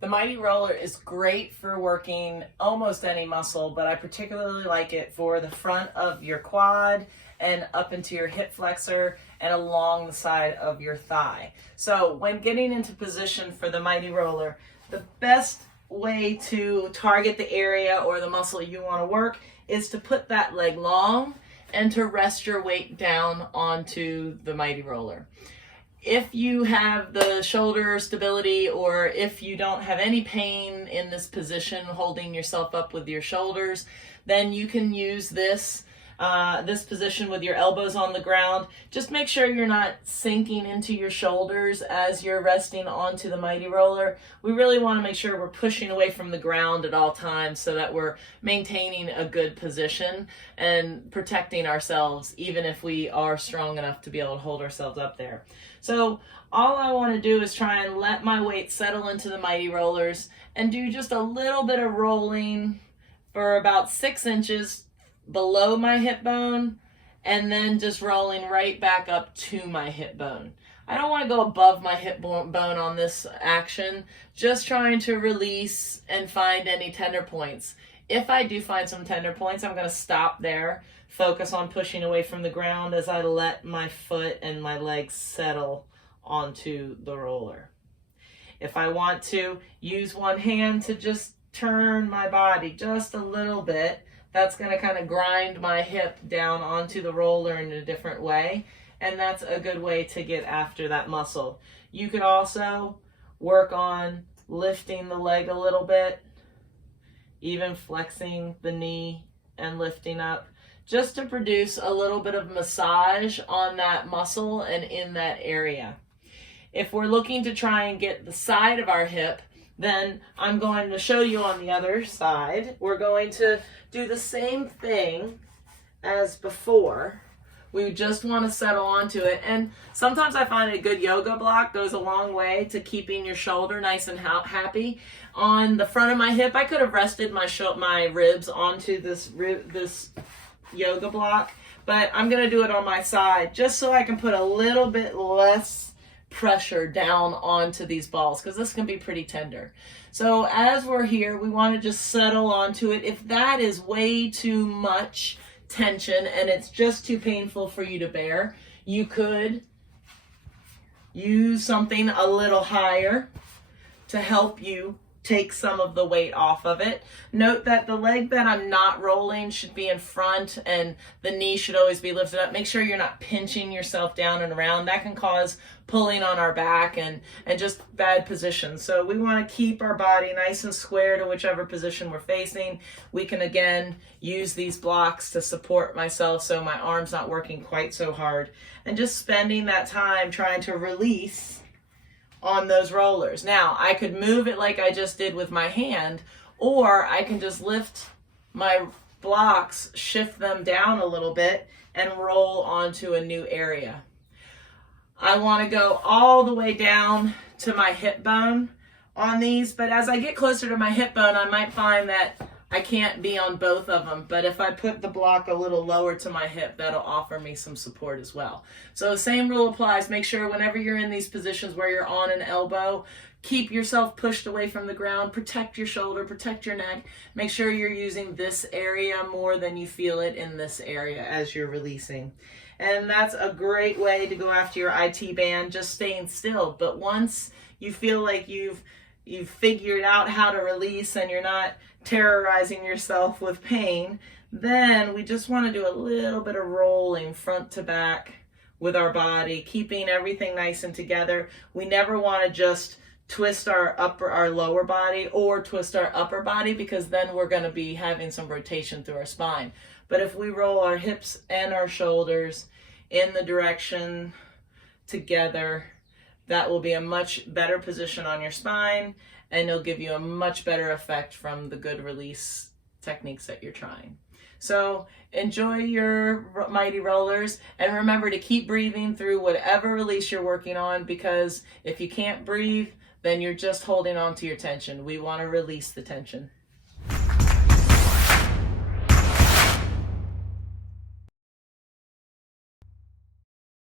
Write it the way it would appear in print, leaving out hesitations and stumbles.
The Myt-Roller is great for working almost any muscle, but I particularly like it for the front of your quad and up into your hip flexor and along the side of your thigh. So when getting into position for the Myt-Roller, the best way to target the area or the muscle you want to work is to put that leg long and to rest your weight down onto the Myt-Roller. If you have the shoulder stability, or if you don't have any pain in this position holding yourself up with your shoulders, then you can use this position with your elbows on the ground. Just make sure you're not sinking into your shoulders as you're resting onto the Myt-Roller. We really want to make sure we're pushing away from the ground at all times so that we're maintaining a good position and protecting ourselves, even if we are strong enough to be able to hold ourselves up there. So all I want to do is try and let my weight settle into the Myt-Rollers and do just a little bit of rolling for about 6 inches below my hip bone, and then just rolling right back up to my hip bone. I don't want to go above my hip bone on this action, just trying to release and find any tender points. If I do find some tender points, I'm going to stop there, focus on pushing away from the ground as I let my foot and my legs settle onto the roller. If I want to use one hand to just turn my body just a little bit, that's going to kind of grind my hip down onto the roller in a different way, and that's a good way to get after that muscle. You could also work on lifting the leg a little bit, even flexing the knee and lifting up, just to produce a little bit of massage on that muscle and in that area. If we're looking to try and get the side of our hip, then I'm going to show you on the other side. We're going to do the same thing as before. We just want to settle onto it. And sometimes I find a good yoga block goes a long way to keeping your shoulder nice and happy. On the front of my hip, I could have rested my ribs onto this yoga block, but I'm going to do it on my side just so I can put a little bit less pressure down onto these balls, because this can be pretty tender. So as we're here, we want to just settle onto it. If that is way too much tension and it's just too painful for you to bear, you could use something a little higher to help you take some of the weight off of it. Note that the leg that I'm not rolling should be in front and the knee should always be lifted up. Make sure you're not pinching yourself down and around. That can cause pulling on our back and just bad positions. So we want to keep our body nice and square to whichever position we're facing. We can again use these blocks to support myself so my arm's not working quite so hard, and just spending that time trying to release on those rollers. Now, I could move it like I just did with my hand, or I can just lift my blocks, shift them down a little bit, and roll onto a new area. I want to go all the way down to my hip bone on these, but as I get closer to my hip bone, I might find that I can't be on both of them, but if I put the block a little lower to my hip, that'll offer me some support as well. So same rule applies. Make sure whenever you're in these positions where you're on an elbow, keep yourself pushed away from the ground, protect your shoulder, protect your neck. Make sure you're using this area more than you feel it in this area as you're releasing. And that's a great way to go after your IT band, just staying still. But once you feel like you've figured out how to release and you're not terrorizing yourself with pain, then we just want to do a little bit of rolling front to back with our body, keeping everything nice and together. We never want to just twist our lower body or twist our upper body, because then we're going to be having some rotation through our spine. But if we roll our hips and our shoulders in the direction together, that will be a much better position on your spine, and it'll give you a much better effect from the good release techniques that you're trying. So enjoy your Myt-Rollers, and remember to keep breathing through whatever release you're working on, because if you can't breathe, then you're just holding on to your tension. We want to release the tension.